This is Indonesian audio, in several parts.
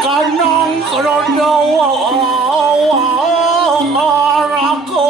kanang krono arako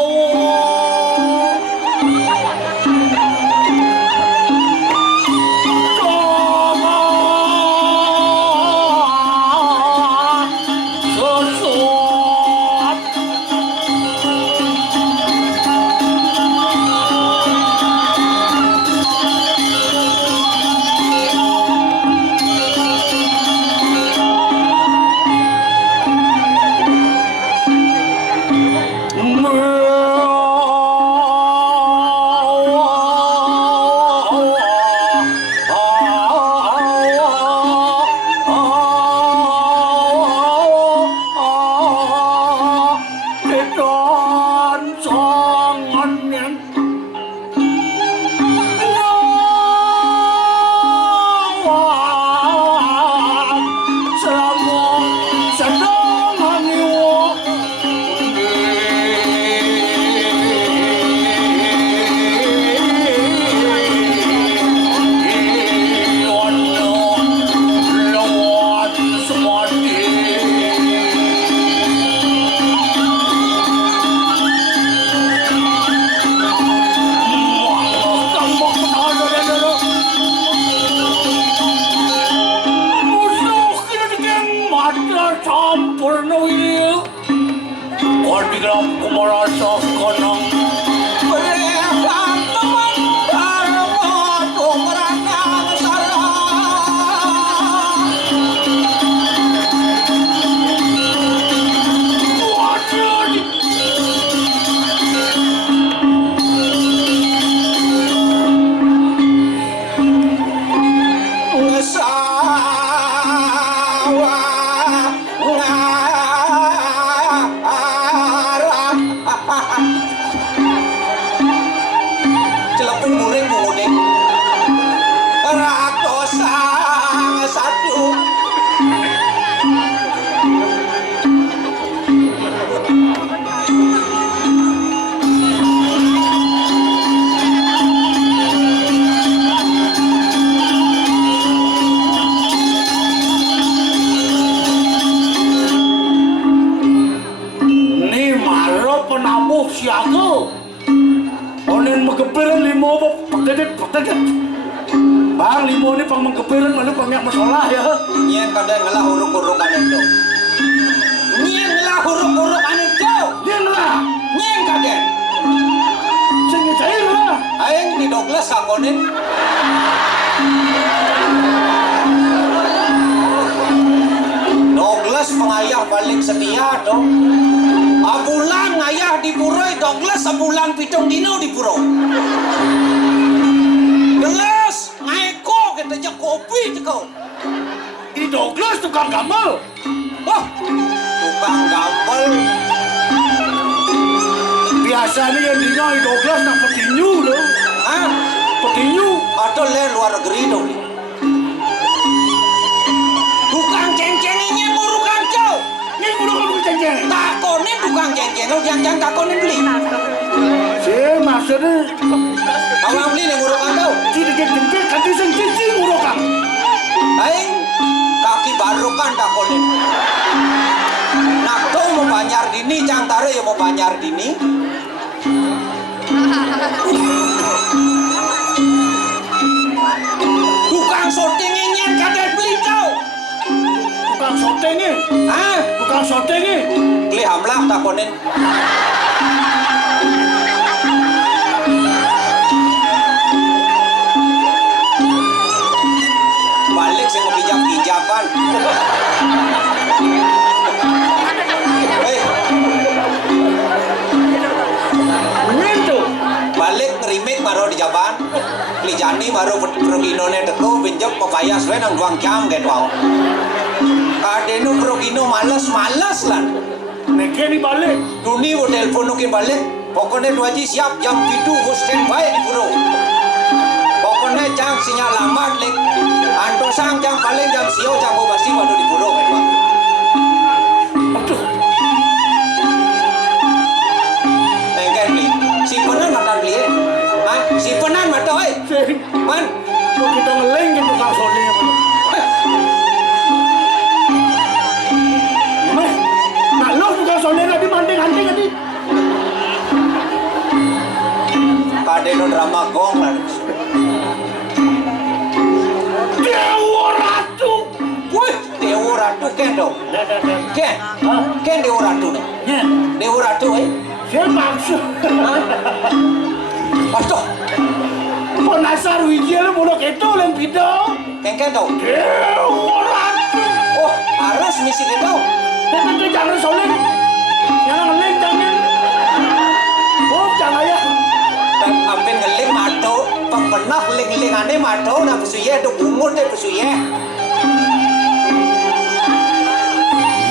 Bang limo ini pang mengkepiran mana pangyak masalah ya. Nyen kada ngalah huruk-hurukan itu. Nyen ngalah huruk-hurukan itu. Nyen kada. Sing cair lah. Aing di Douglas kakonin. Douglas pengayah paling setia dong. Abulan ngayah di Puroi Douglas sebulan pitung dino di Puro. Gelas ngaeko kita jak kopi cekau. Di Douglas tukang gamal. Wah, tukang gamal. Biasanya yang tinggal di Douglas nak petinju loh. Hah? Petinju? Atau le luar negeri dong. Tukang ceng-cenginya murukan kau. Ini murukan tukang ceng-ceng. Takonin tukang ceng-ceng, kau jangan takonin beli. Si maksudnya. Awang beli nih murukan kau. Jadi jeng-jeng kaki seng-cici murukan. Aing kaki barukan takonin. Nak kau mau banyar dini, cang tare yang mau banyar dini. Tukang syutingnya kada beli kau. Tukang syutingnya? Hah? Tukang syutingnya? Kli hamlah takonin. Balik saya mau hijab-hijaban. Balik ngerimik baru di Jaban. Klijani baru progino-ne teko pinjam pepayas we nang 2 jam get wow. Kadeno progino males lan. Neke ni balik. Duni wo telepon nukin balik. Pokoknya 2 ji siap jam 7 ho standby di Puro. Pokoknya jang sinyal lambat lek. Anto sang jang paling jam sio jang go basi baru di Puro get wow. Aduh. Engken beli. Si penan mata beli. Hah? Si penan mata oi. Man, Kok kita ngeleng gitu tukang syutingnya. Ken, Hah? Ken Dewa Ratu nih. Nya. Dewa Ratu Saya maksud. Aduh, Penasar wijil muluk itu yang video. Ken tau. Dewa Ratu. Oh, harus misi gitu. Tapi jangan soling. Jangan ngeling jangan. Oh, jangan ya. Ampin ngeling mato, pembenah ling-lingane mato na pesuye do umur deh pesuye.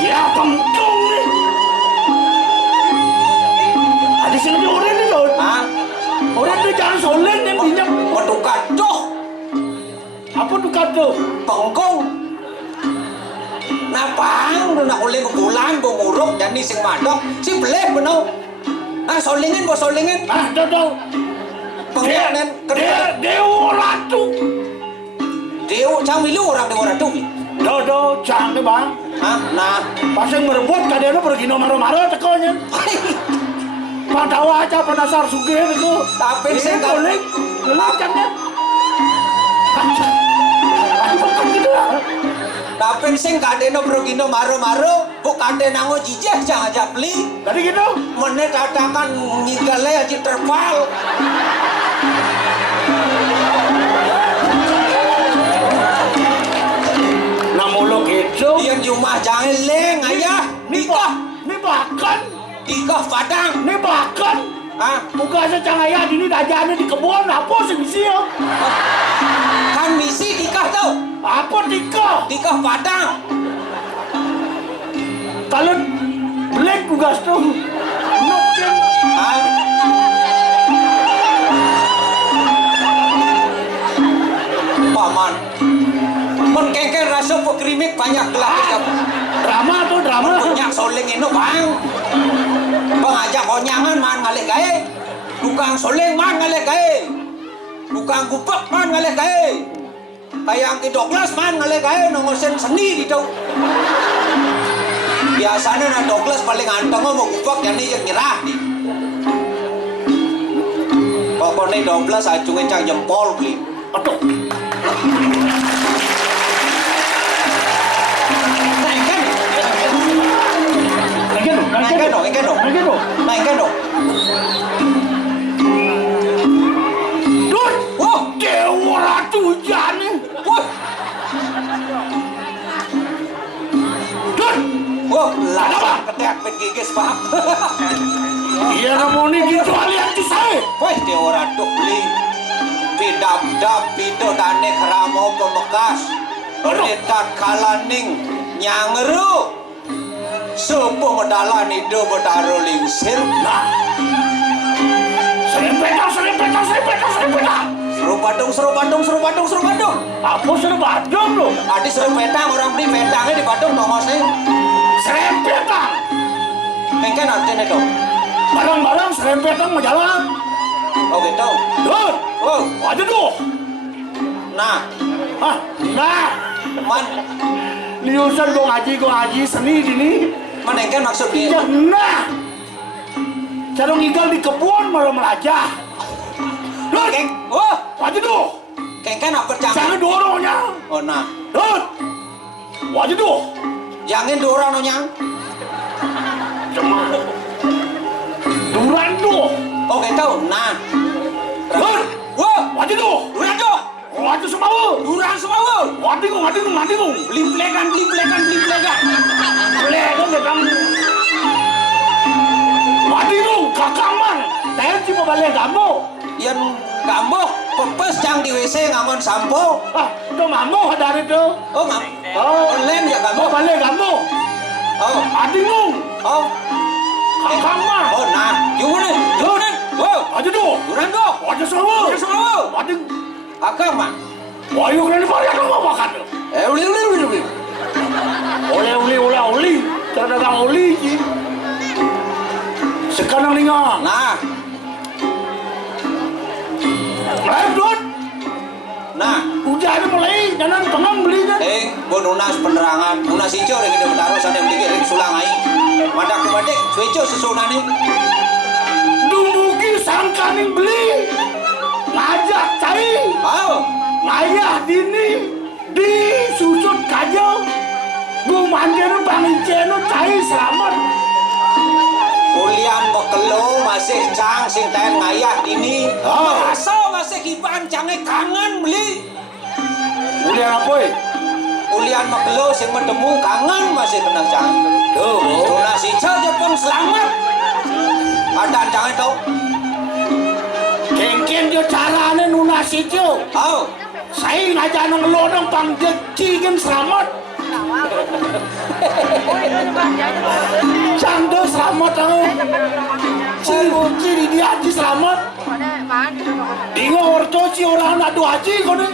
Ya pentung nih. Ada sini dia orang ni Jod. Hah? Orang tu jangan soling yang pinjam. Medukat doh, Apa tu kata? pengkong. Napang do nak uling bulan bo muruk jadi sing madok si beleh beno. Ah solingin bo solingin. Ah, tahu. Pengen kerja. Dewa Ratu. Dewa cang milu orang Dewa Ratu. Dodo, jangan tu bang. Hah? Nah, Pasang merebut kadang tu pergi nomor-nomor tekonya. Padawa aja penasar sugih itu. Tapi saya tak- soling. Soling jangan. Aduh, bukan gitu lah. tapi sing kadeno progino maro-maro, bu kadenango jijeh jangan aja beli. Tadi gitu. Menit dadakan ngigale aja terpal. Namulok itu. Yang cuma jangan leng ayah. Ni bahkan. Tikah padang. Ni bahkan. Hah? Bukan saja ayah ini dajahnya di kebun. Apa sih misi ya? Kan misi tikah tau. Apa tika? Tikah padang. Kalau black tugas tu. Noken. Hah? Paman. Menkengken rasa pekrimik banyak gelap kamu. Drama tu drama. Punya soling ini bang. Pengajak konyangan man ngalih gae. Tukang soling man ngalih gae. Tukang gupek man ngalih gae. Kayang ki Douglas man ngalih gae nongosen seni gitu. Biasanya na Douglas paling anteng mau gupek jadi yang nyerah nih. Pokoknya Douglas acungin cang jempol beli. Aduh. Naikkan dong. Dut. Wah, Dewa Ratu hujan ni. wah, Dut. wah, lama ketek gigis pak. Iya namun ni gitu alian tu saya. Wah, dia orang tu beli. Pidap-dap, pidodane keramo pemekas. Retak kalaning nyangeru. Sebuah medalan itu bertaruh lingsir. Nah. Serempetang. Seru Bandung. Apa seru Bandung tu? Adi seru petang orang beli petangnya di Bandung nomosnya. Serempetang. Mungkin artinya itu. Barang-barang serempetang berjalan. Oh gitu. Dut. Oh, Aja tu. nah, Ah, nah. man, Liusan gua ngaji seni gini. menengken maksud dia. Ya, nah. Cara ngigal di kebun malah melajah. Dut. Keng, oh, Aja tu. kengken apa jangan? Jangan dorongnya. Oh nah, Dut. Aja tu. jangan dorang nonyang. Duran tu. Oh gitu, nah. Dut. Wah, Aja tu. durang tuh, Aja semua. durang semua. Mati. Beli plekan. Boleh kan datang. Mati tu, kakaman. Tanya cuma balik kamu. Yang kamu pepes jang di WC ngamon sampo. Ah, tu mamu dari tu. Oh ngam, Oh, online ya kamu. mau balik kamu. Oh, Adingu, oh, kakaman. oh nah, gimana? Wow, Aja tu. durang tuh, Aja semua. semua. Ading. Akang mah. Wah, yuk ni balik kamu makan tu. Uli. Oli. Terdagang oli je. Sekarang ni ngah. Nah, Dut. nah, Hujan ni mulai. Jangan pengang beli kan. gua nunas penerangan, nunas hijau yang kita taruh sana yang dikit sulang ai. Madak kumadik, hijau sesunani. Dumugi sangkaning beli. Ngajak cai. Oh, Ngayah dini. Di susut kajau. Gu mandir pangince masih cang sing taen ngayah dini. Oh. Masa masih kiban cange kangen beli. Ulian apa? Ulian magelo sing medemu kangen masih kena cang. Tuh, Tuna si Jepang selamat. Ada cange tau. kengken dia carane nunasi jo. Oh. Saya ngajak nang lodong pang jeki kan selamat. Cando selamat tau. Ciri dia haji selamat. Dingo orto si orang nak dua haji kau ni.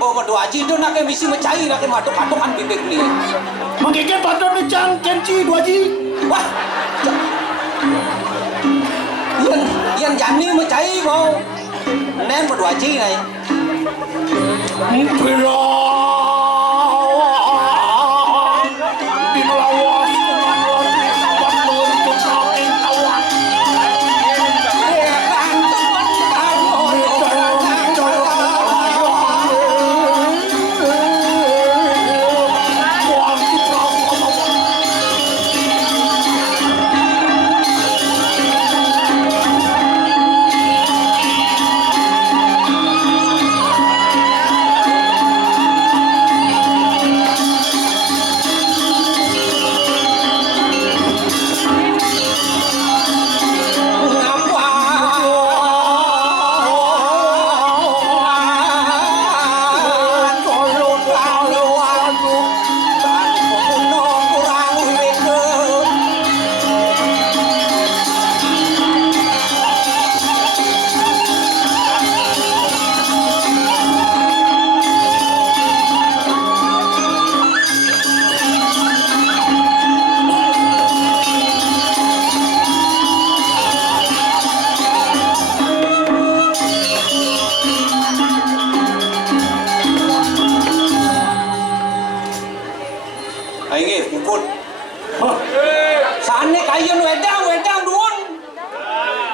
Oh, kedua haji itu nak misi mencari nak matuk-matukan bibik ni. Mengkeken patut ni cang kenci dua haji. Wah. Yang jani mencari kau. Nem kedua haji ni. Bila di melawas dengan lagi sahabat untuk saking kawan.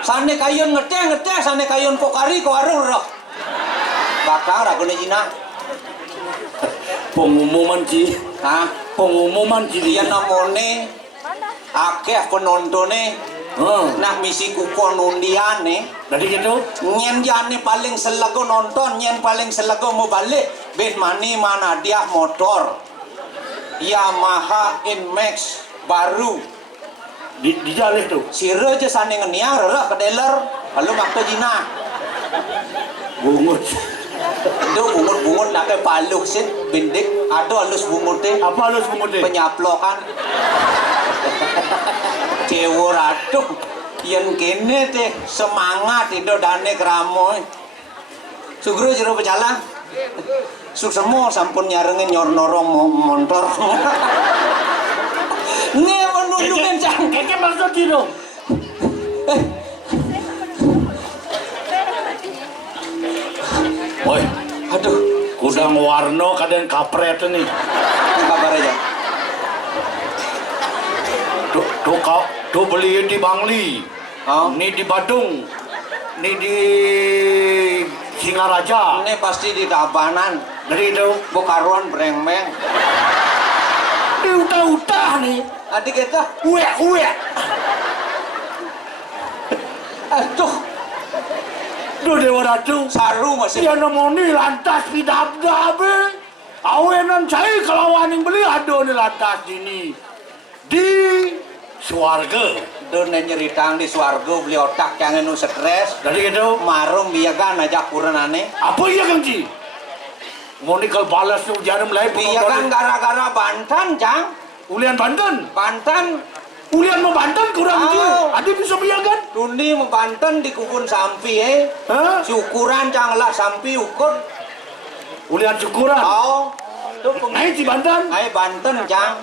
Sane kayun ngeteh, sane kayun pokari ko arur rak. Bakang ragu ni Cina. Pengumuman Ci. Hah? Pengumuman Ci. Dia namone akeh penontonnya. Nak misi kupon undian nih. Dari gitu. Nyen jane paling selego nonton, nyen paling selego mau balik. Ben mani mana dia motor. Yamaha Inmax baru. Di jalih tuh. Sire je sane ngeniang rerah ke dealer. Lalu makto Cina. Bungut. Itu bungut-bungut nak ke paluk sit bindik. Ada halus bungut teh. Apa halus bungut teh? Penyaplokan. Cewor aduh. Yang kene teh semangat itu dane keramoy. Sugro jero pecalang. Suksemo sampun nyarengin nyor-norong motor. Nge menunjukkan cang. Keke maksud gitu. Woi, Aduh, kudang warno kadang kapret nih. apa kabar aja? Tuh beli di Bangli. Oh. Ini di Badung. Ini di Singaraja. Ini pasti di Tabanan. Dari itu. Bokaruan brengmeng. Di utah-utah nih. Adik kita. Uwe. Aduh, Duh Dewa Ratu. saru masih. Dia nemoni lantas pidab-dabe. Awenan cai kelawan yang beli aduh nih lantas ini. Di Suarga. Doon na nyeritang di Swargo beli otak yang nu stres. Dari itu. Marum biyagan aja kurang aneh. Apa iya Kang Ci? Monikal balas tuh jangan mulai Biyagan gara-gara Banten, Cang. Ulian Banten. Banten. Ulian mau Banten kurang Ci. Oh. Ada bisa biagan? Dundi mau Banten di kubun sampi Hah? Syukuran Cang lah sampi ukur. Ulian syukuran. Oh. Tuh Naik di Banten. Hai Banten, Cang.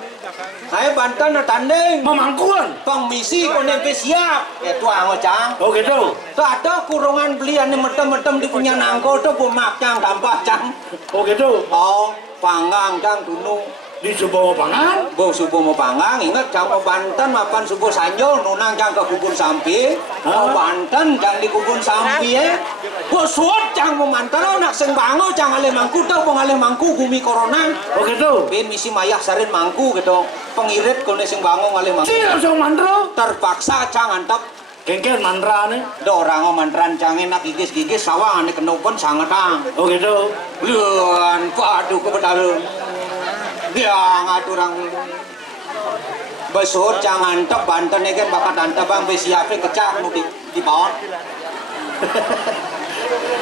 Hai Banten na tanding. Memangkuan. Pengmisi ko nempe siap. Itu ang Cang. Oh gitu. Tuh ada kurungan belian metem-metem di punya nangko tuh pumak Cang tambah Cang. Oh gitu. Oh, panggang Cang tunung. Di sebuah pangan. Bo subuh mau panggang, ingat Cang mau Banten mapan subuh sanjo nunang Cang ke kubun sampi. Mau Banten Cang di kubun sampi Bo suot Cang mau mantau nak seng bango Cang alih mangku tau pong alih mangku gumi corona. Oh gitu. Ben misi mayah sarin mangku gitu. Pengirit kone sing bango alih mangku. Ci langsung mandro. Terpaksa Cang antap Kengken mandrane. Dorang mantran canggih nak gigis sawang ane kenopon sangat tang. Oh gitu. Luan padu ke bedalu. Dia ngaturang besut jangan tep Banten kan bakat anta bang besiape kecak nu di bawah.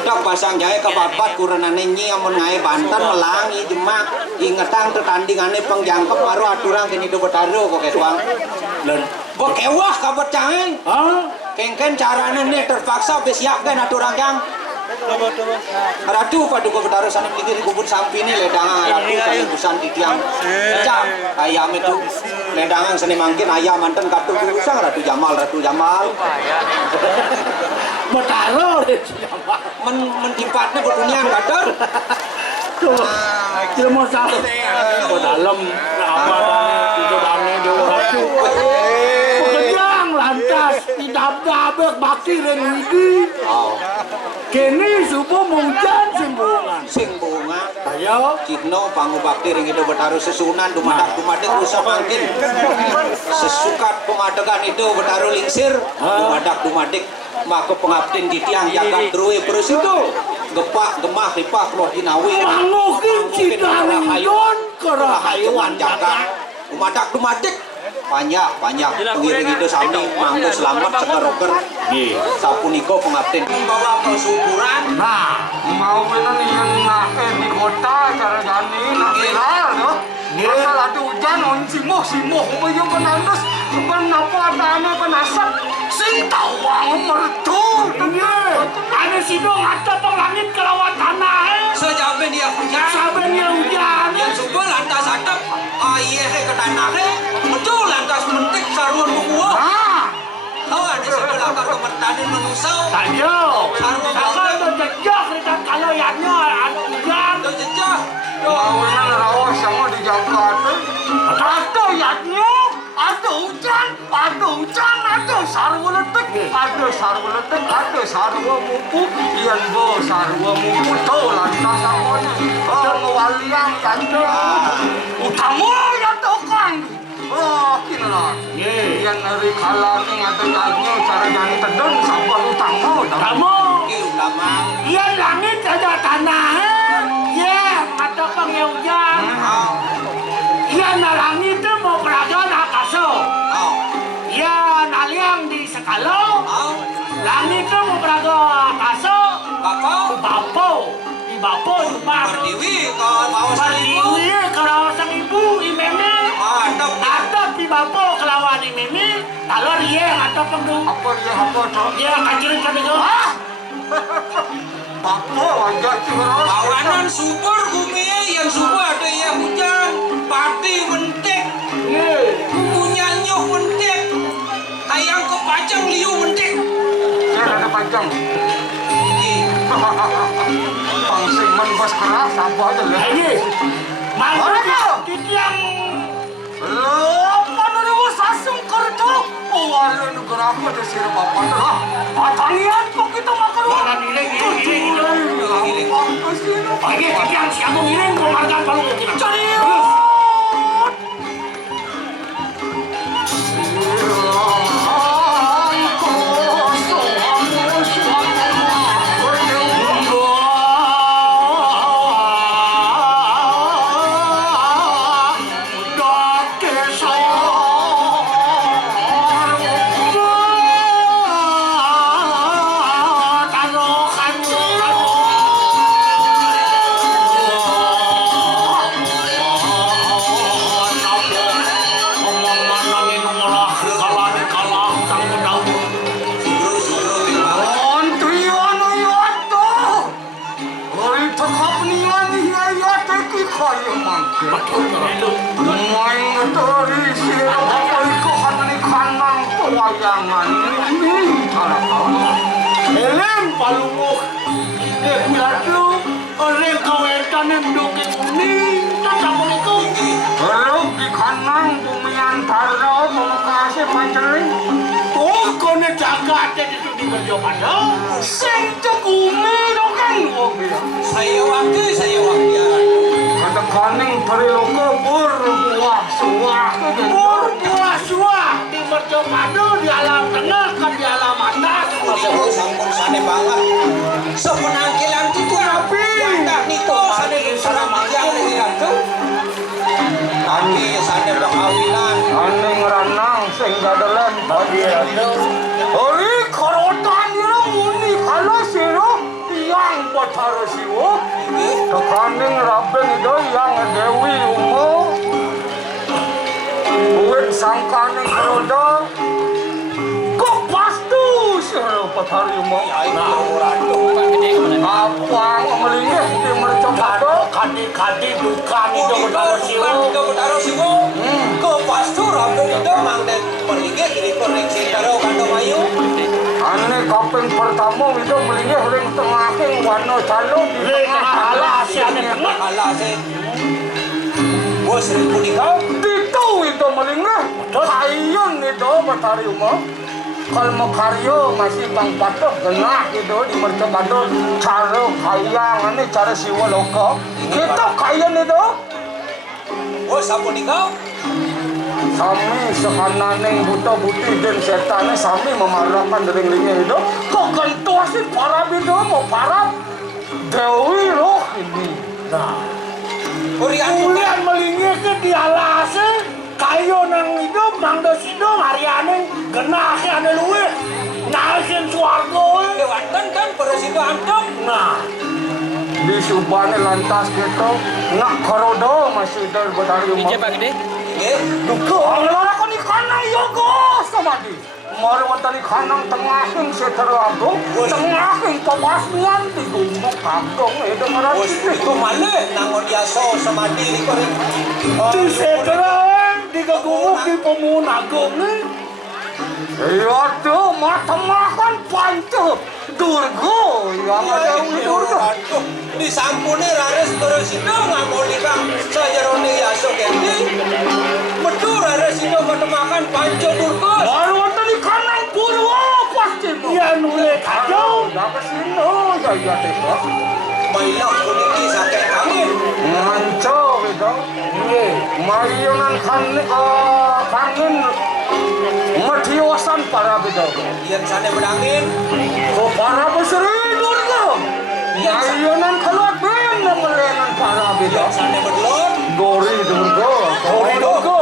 Dak pasang jahe kebabat kuranane nyi amun ngae Banten melangi jemak ingetang tertandingane pengjangkep baru aturang kini do betaro kok ketuang. Dan Bo kewah kabet canggih. ah, Kengken carane nih terpaksa besiapkan aturang jang. Ratu padu ke betaro sana pikir kubur sampini ledangan ratu kali busan tiang. Cak ayam itu ledangan seni mangkin ayam manten katu usang Ratu Jamal. betaro deh. Mentipatnya berdunian kadar. Tuh, dia mau salah. Ke dalam apa itu bangun dia ratu. Pekerjaan lantas tidak dabek bakti renudi. Kini subuh mungkin simbungan. Sing bunga Ayo, Cihno pangubakti ring itu betaru sesunan dumadak usah mangkin sesukat pemadegan itu betaru lingsir dumadik maka pengabdin di tiang jagat drui terus itu gepak gemah ripak loh dinawi mangukin cidang don kerahayuan jagat dumadik panjang pengiring itu sami mangku selamat seker-seker sapuniko pengabdin bawa kesuburan Nah, mau benar yang nake di kota cara jani nak viral no. Asal ada hujan on simoh bayang penandas kenapa ada penasap sing tawang mertu. ada sidong ada pelangit kelawan tanah. sejabe dia hujan Sabennya hujan. yang subur lantas adep ayah ke tanah betul lantas mentik sarun buku Ah, ada sebelah akar kemertanin manusia ayo. Kalau ada jejak kita kalau yaknya ada hujan. ada jejak Mau benar rawas sama di Jakarta. Ada yaknya, ada hujan, ada sarwa letek, ada sarwa mupu, iyan bo sarwa mupu to lantas samone. Oh ngawaliang yanto. Utamu ya to kan. Oh kinala. Iyan hari kalaning ada yaknya cara jani tedon sabar utamu. Kamu, lama iya langit ada tanah. Ya, ada pengnya hujan. Iya na langit itu mau peragaan akaso. Ya naliang di sekalo. Langit itu mau peragaan akaso. Di bapo rumah. Perdiwi kalau mau Perdiwi kalau sang ibu imeme. Atap di bapo kelawan imeme. Kalau dia atap pengdu. Apa to? Dia kajirin kan itu. Apa wajah ciraos. kawanan subur bumi yang subur ada yang hujan padi mentik punya nyuh mentik ayam kepacang liu mentik Saya ada panjang. Pangsing bos keras apa aja lah. Ini. Mana? Titiang. Apa dulu sasung kerja? Oh, wala negara apa ada sih bapak lah. Patangian kok kita makan wala. Mana nilai ini? Pagi titiang siang ngiring penghargaan palu kita. Jadi. Elem palungok. Kuladu orang kawetan yang dongeng ini. Assalamualaikum. Lalu di kanan bumian tarda memukasi panjang. Oh, kone jagat jadi di kerja pada. Sing cekumi dokan oke. saya waktu Kata kaning periloke berbuah suah. Buah suah di mercopado di alam tengah kan di alam kanang sing gadalan tadi. Ori karotan ira muni kalasiro yang Batarasiwo. Kekaning rabeng itu yang Dewi Umo. Buat sangkaning karoda. Kok pastu siro Batari Umo. Apa melingih di mercobado kadi bukan itu Batarasiwo. Kok pastu rabeng itu mangden melingih di koneksi karo kando mayu. Ane kaping pertama itu melingih ring tengahing warna calo di tengah alas ane tengah alas bos ring punika itu melingih kayon itu Batari Umo. Kalau mau karyo masih bang patuh genah itu di mercobado cara kayang ane cara siwa loko kita kayon itu bos sapunika sami sekananeng buta putih dan setannya sami memarahkan dering-ringnya itu kok kentua sih parab itu mau parab Dewi loh ini nah Urian melingih ke di alas kayo nang itu mangdo sidong hariane genah ane luwe naikin suargo dewanten kan persido antum nah di subane lantas gitu nak karodo masih dari Batari Umo duka orang ko ni kanang yogo samadi mari wonten kanang tengahing setara agung tengahing papasmian di gumuk agung itu marang itu malih nangon yaso samadi ko ring di setara di kagumuk di pemun agung iya tuh matemakan pancu durgo yang ada durgo di sampune rares persido ngamonika sajarone yaso kendi betul rares itu matemakan panco durgo baru wonten di kanang purwo pasti iya nule kayo dapat sino ya teko mailang kuniki sakit angin manco gitu mayunan kangin matiwasan para bedo yang sana berangin ko para beseri durgo mayunan keluar ben melenan para bedo yang sana berlon gori durgo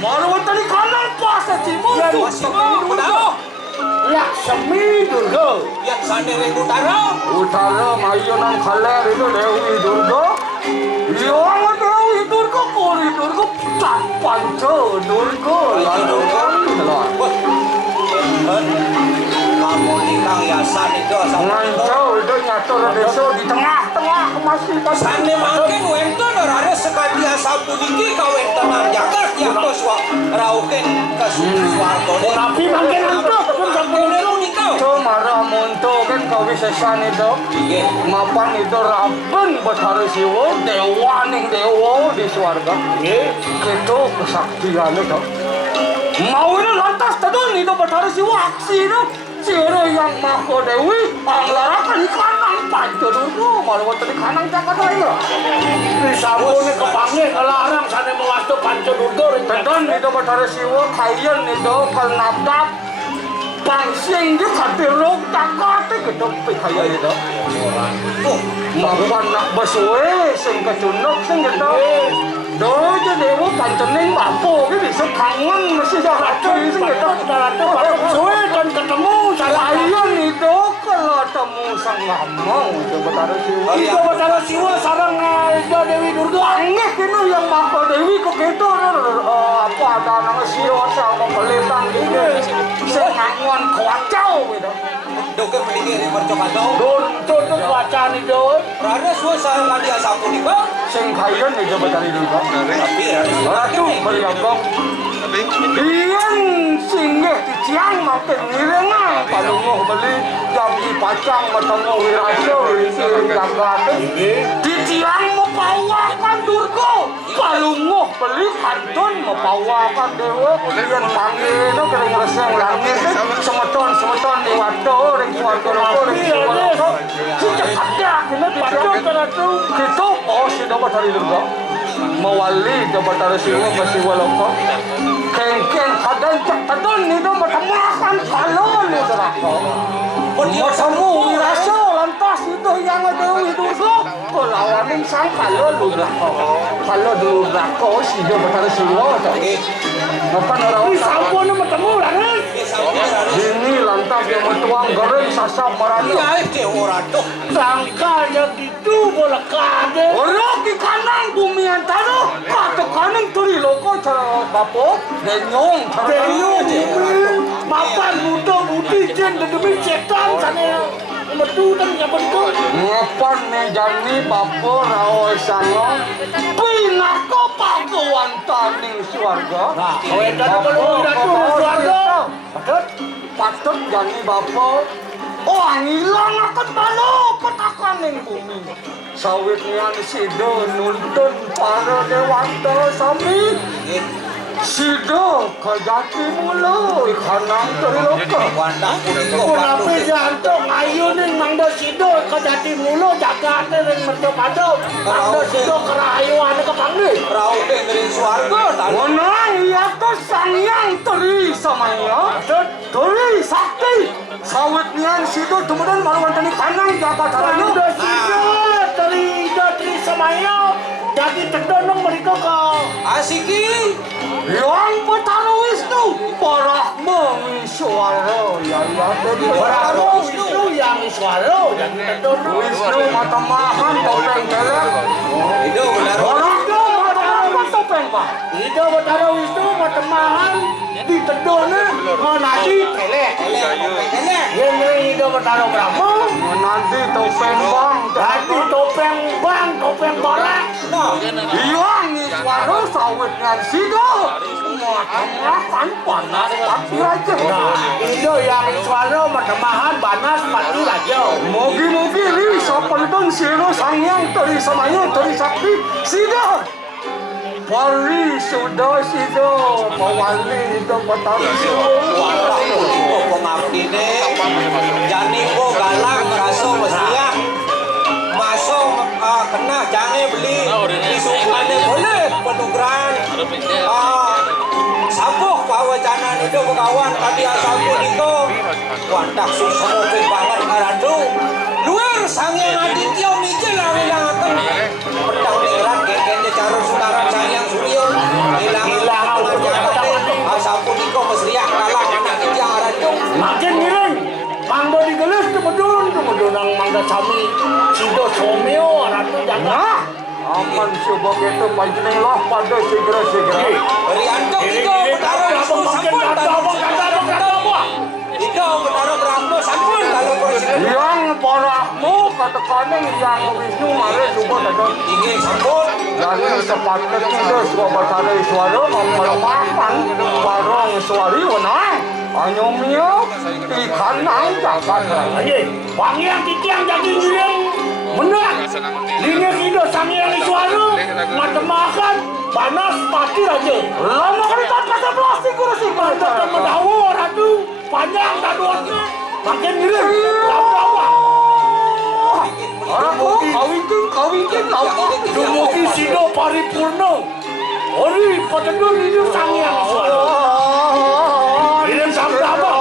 malu tadi kanan pas cimut Utara Laksmi Durga yang sana ring utara mayunan kaler itu Dewi Durga yang Dewi Durga kori Durga panco Durga lalu keluar kamu nikah yasan itu ngancau itu nyatur deso di tengah-tengah masih sana makin wenten rares sekali asa puniki kawen tenang jagat yang koswa rauken ke suwarto tapi makin apa pun sampai nikah itu marah monto kan kau bisa itu mapan itu raben Batari Siwo dewaning dewa di swarga itu kesaktian itu mau ini lantas tadun itu Batari Siwo aksi itu Ciro yang mako Dewi anglarakan di kanang panco dulu malu waktu di kanang jakat aja di sabun kepanggil kelarang sana mewastu panco durga tadun itu Batari Siwo kayen itu kalnabdak pangsing dia katirok takate gitu kaya itu makan nak baswe sing kecunok sing gitu doa jadi dewa pancening bapo gitu bisa kangen masih jahat sing gitu suwe kan ketemu Layan itu kalau temu sang lamang itu Batara Siwa. itu Batara Siwa sarang itu Dewi Durga Angeh itu yang maka Dewi kok gitu apa ada nama Siwa sama pelitang gitu. Senganguan kacau gitu. doke melingir di mercokado Donto itu bacaan itu rares sarang kali asa punika Sing kayan itu Batara Siwa. tapi rares Ratu melihatkan Iyan singgih di ciang makin ngirengan palunguh beli jadi pacang matangguh wirasyo sing jagat di ciang mepawakan durgo palunguh beli kantun mepawakan dewa iyan panggil kering reseng langit semeton di wato ring suarga roko ring suarga sejak ada kena di ciang gitu oh si dapat hari durgo mewali dapat hari siwa pasti waloko kengkeng kadang kadang itu macam makan kalon itu rako. Macam wirasyo lantas pas itu yang ada itu lawanin sang kalau dulu rako sih dia betul semua tapi apa orang sampun bertemu lah ini lantas dia metuang goreng sasap marano sangka yang itu bola kade orang di kanan bumi antara kata kanan turi loko cara bapo denyong mapan muda budi jen demi cetan sana betul kan ya betul ngapan nih jani bapo rawa sango pinako pakuan taning swarga nah kowe kan belum datu swarga patut jani bapo oh ngilang akan malu petakan ning bumi sawit nian sido nuntun para dewata sami sido kajati mulu ikanang teriloka kenapa jantung ayu ning mangda sido kejati mulu jagat ning mercopado mangda sido kerayuan kepangdi rau dari swarga menang iya to sangyang teri samaya teri sakti sawit nian sido kemudian malu wantani kanang jagat harano mangda sido teri samaya jadi terdonong mereka ke asiki yang Betara Wisnu parah mengiswara yang tadi Bravo Wisnu yang iswaro jadi terdonong Wisnu mata mahan topeng telek itu benar orang itu mata topeng pak itu Betara Wisnu matemahan di terdonong menadi telek yang itu Betara Brahmo nanti topeng bang jadi topeng bang topeng barak yang iswara sawit ngan sido makan panas pati aja itu yang iswaro matemahan banas mati aja mogi-mogi li sapalton sino sangyang teri samayang teri sakti sido Pari sudah sido mawali itu Betara wadah itu pengabdi deh jani ko galak kaso mestinya masuk kena jangan beli di sukuannya boleh penugaran sabuh pawacanan itu kawan tadi sabuh itu wadah susah banget karadu luar sangyang aditya mikir lah bilang akan pedang negrat kekende caru sukaran sangyang suryo hilang sabuh itu mesriak kalah anak yang aradu makin miring mangga digelis kemedun ang mangga sami sido someo ratu jaga aman subak itu panjeneng lah pada segera-segera Rianto itu Betara Wisnu sampun itu Betara Brahmo sampun kalau presiden yang parahmu katakannya yang Wisnu mari coba dadan ingin sampun jadi sepatutnya itu sebuah Betara Iswara mempermakan barang suari wenang anyomnya ikan nang jagat aja wangian titiang jadi miring menang linya sido sangyang iswaro matemakan panas mati aja lama kali tak kata plastik kurang sih mata temedawo ratu panjang daduannya makin miring apa aku kawin apa dumugi sido paripurno ori patendul ini sangyang iswaro ini sampai apa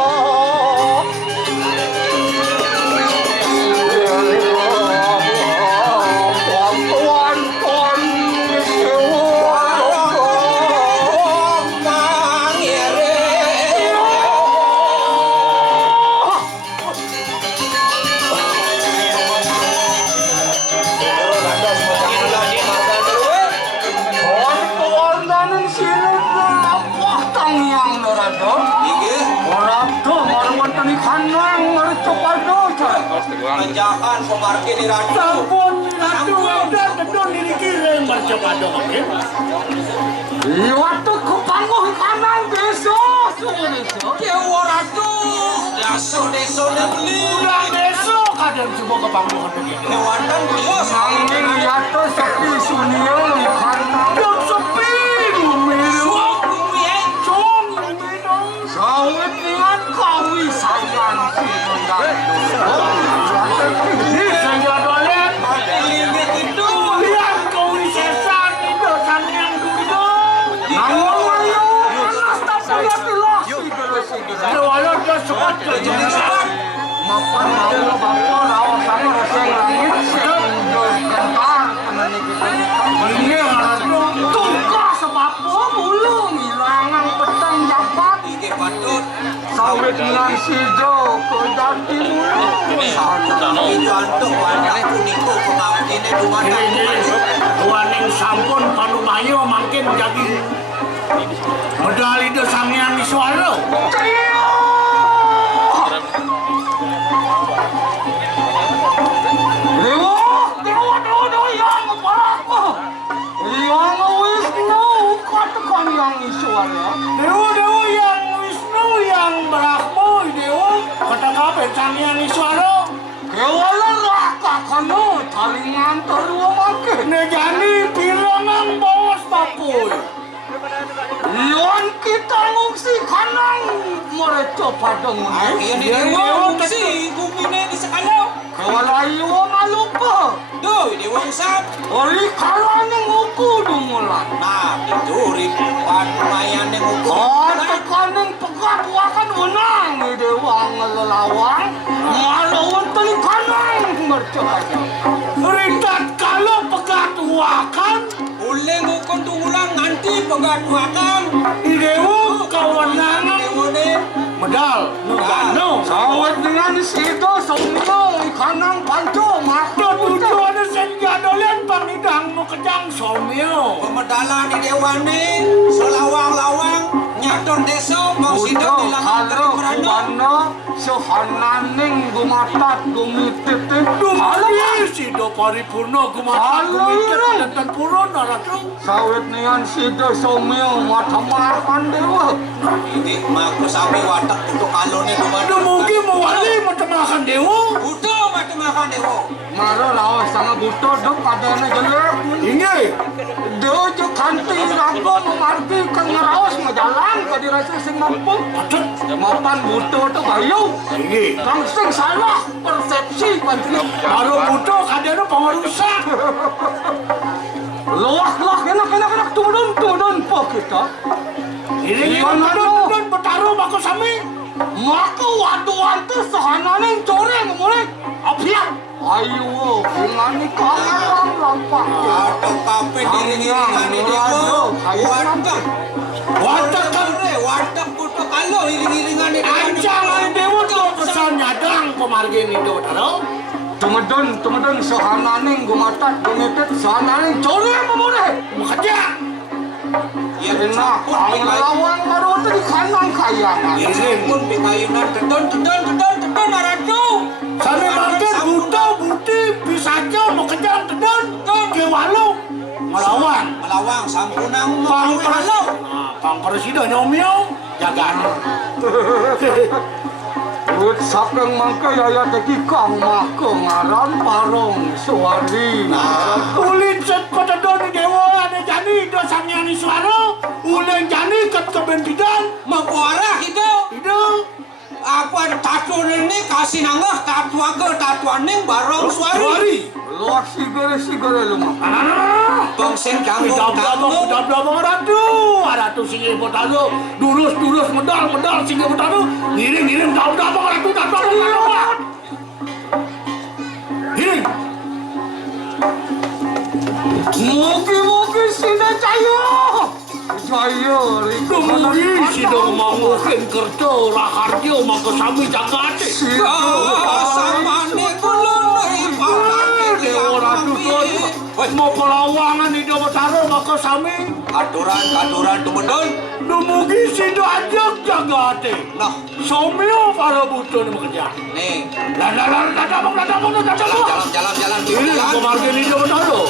Jangan pemarkir di ratu sampun ratu udah tedon diri kirim bercepado waktu ke panggung kanan besok kewa ratu deso beli udah besok kadang coba ke panggung kewandan bos angin yaitu sepi sunio karena yang sepi gumiru cong sawit niat kawi sayang ini senja dolet limit itu lihat kau sesan itu sangyang dudung namun ayo panas tak punya tilas walau dia sempat jadi mapan mau bapak rawa sama reseng sawit dengan sido kedati mulu. Itu antuk banyak kuniko pengabdine dumata. Tuaning sampun panumayo makin jadi medali do Sanghyang Iswara. Dewa yang berapa? Yang Wisnu katakan yang Iswara. Dewa yang Wisnu yang Brahma Dewa katakan Sanghyang Iswara. Kewalan raka kano talingan terua makin. Nejani pirangan bos bapuy. Yon kita ngungsi kanang mereka padang Akhirnya ini. dewa si bumine di sekalau. Kewalayo malupa. Duh, dewa usap. Ori kalane nguku dumulan. Nah, itu ribuan lumayan yang ukur. Kaneng pegat wakan wenang dewa ngelalawang. Malawan tali kanang mercaya. Ritat kalau pegat wakan Boleh ngukur ulang nanti pegaduakan. Dewa kewenangan medal nugano. Sawit dengan sido somno kanang panco makdo Tujuan senjadolen pangidang nu kejang somyo. Pemedalan di dewane selawang-lawang nyaton desa mau sidang di langan Halo berano. kubana sehananing gumatat gumitit Dumadi sido paripurna gumahan Halo, gumitit Ireng. dan purana ratu. sawit dengan sido somyo matamakan dewa Ini mah aku sampai watak untuk alone dumadu. Dumugi mewali matemakan dewa. Udah mati makan dewo. maro lawas sangat butuh dok adanya jelek Inge, Dewa jo kanti rago memargi kang ngerawas majalan ka dirasa sing mampu patut. mapan butuh tuh kayu Inge, kang sing salah persepsi pantri baru butuh kadang pengerusak. loak enak turun po kita Ini Iya, Nano. dan bertaruh bako sami. maka waduan tuh sahananing coreng mulai apiak ayo ingani kangen lampah Atau kape iring-iringan di dewo. Watak. Watak kan Watak butuh kalau iring-iringan di dewo. ancangan dewa tuh pesan nyadang pemargin itu taruh. Tumedon sahananing gumatat gumitit sahananing coreng memulai Makanya Ya enak ang lawan baru tuh di kanang kayangan pun pikayunan tedon aradu. Sami makin buta buti bisa aja mau kejang tedon ke walau melawan Melawang sampunang pang mawe presiden. halau. Pang presiden nyomyo jagaan. Wit sakeng mangke yaya teki kang maka ngaran parong suari Ulin set kota doni dewa ane jani do Sanghyang Iswara. Ulin jani ket kebenpidan. Mabuara hidup. Itu Apa tatu ini kasih nanggah tatuaning barong suari. suari. luas sigere lumah Bangsen kanggo Dabang ratu singgih potalo. Durus medal singgih potalo. Ngiring dabang ratu. Ngiring. mugi sida cayo Dumugi sidong mangukin kerja raharjo maka sami jagate. samane kulon Dewa ratu mau pelawangan di Dewa Taro maka sami. Aturan tumedon. Dumugi sido ajak jagate. Nah, Somyo para butuh bekerja. nih. Dadabang. Jalan. Ini kemargin di Dewa Taro.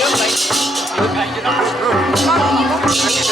Hãy subscribe cho kênh Ghiền Mì Gõ để không bỏ lỡ những video hấp dẫn